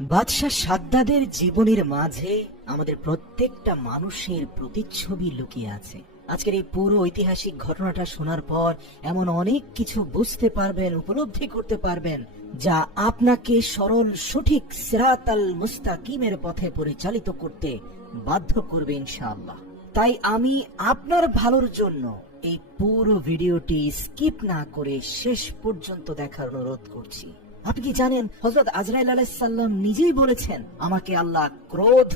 বাদশাহ সাদ্দাদের জীবনের মাঝে আমাদের প্রত্যেকটা মানুষের প্রতিচ্ছবি লুকিয়ে আছে। আজকের এই পুরো ঐতিহাসিক ঘটনাটা শোনার পর এমন অনেক কিছু বুঝতে পারবেন, উপলব্ধি করতে পারবেন, যা আপনাকে সরল সঠিক সিরাতাল মুস্তাকিমের পথে পরিচালিত করতে বাধ্য করবে ইনশাআল্লাহ। তাই আমি আপনার ভালোর জন্য এই পুরো ভিডিওটি স্কিপ না করে শেষ পর্যন্ত দেখার অনুরোধ করছি। আপনি কি জানেন, হযরত আজরাইল আলাইহিস সালাম নিজেই বলেছেন, আমাকে আল্লাহ ক্রোধ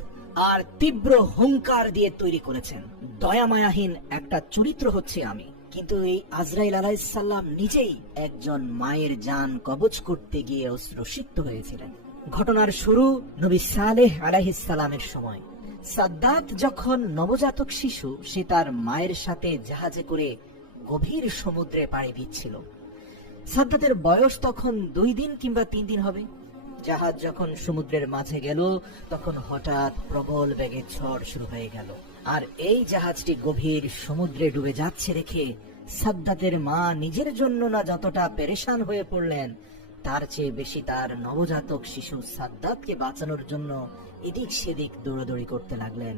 আর তীব্র হুঙ্কার দিয়ে তৈরি করেছেন। দয়ামায়াহীন একটা চরিত্র হচ্ছে আমি। কিন্তু এই আজরাইল আলাইহিস সালাম নিজেই একজন মায়ের জান কবজ করতে গিয়ে অশ্রুসিক্ত হয়েছিলেন। ঘটনার শুরু নবী সালেহ আলাইহিস সালামের সময়। সাদ্দাত যখন নবজাতক শিশু, সে তার মায়ের সাথে জাহাজে করে গভীর সমুদ্রে পাড়ি দিচ্ছিল। সাদ্দাতের বয়স তখন 2 দিন কিংবা 3 দিন হবে। জাহাজ যখন সমুদ্রের মাঝে গেল, তখন হঠাৎ প্রবল বেগে ঝড় শুরু হয়ে গেল। আর এই জাহাজটি গভীর সমুদ্রে ডুবে যাচ্ছে দেখে সাদ্দাতের মা নিজের জন্য না যতটা পেরেশান হয়ে পড়লেন, তার চেয়ে বেশি তার নবজাতক শিশু সাদ্দাতকে বাঁচানোর জন্য এদিক সেদিক দৌড়াদৌড়ি করতে লাগলেন।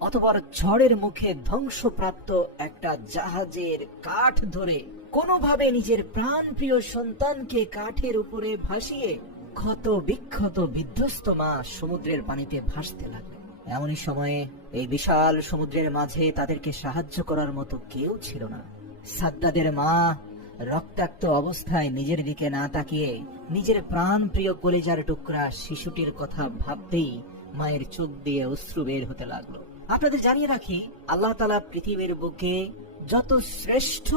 অতঃপর ঝড়ের মুখে ধ্বংসপ্রাপ্ত একটা জাহাজের কাঠ ধরে কোনোভাবে নিজের প্রাণপ্রিয় সন্তানকে কাঠের উপরে ভাসিয়ে ক্ষত বিক্ষত বিধ্বস্ত মা সমুদ্রের পানিতে ভাসতে লাগলেন। এমনই সময়ে এই বিশাল সমুদ্রের মাঝে তাদেরকে সাহায্য করার মতো কেউ ছিল না। সাদ্দাদের মা রক্তাক্ত অবস্থায় নিজের দিকে না তাকিয়ে নিজের প্রাণ প্রিয় কলিজার টুকরা শিশুটির কথা ভাবতেই মায়ের চোখ দিয়ে অশ্রু বের হতে লাগলো। আপনাদের জানিয়ে রাখি, আল্লাহ তাআলা পৃথিবীর বুকে যত শ্রেষ্ঠ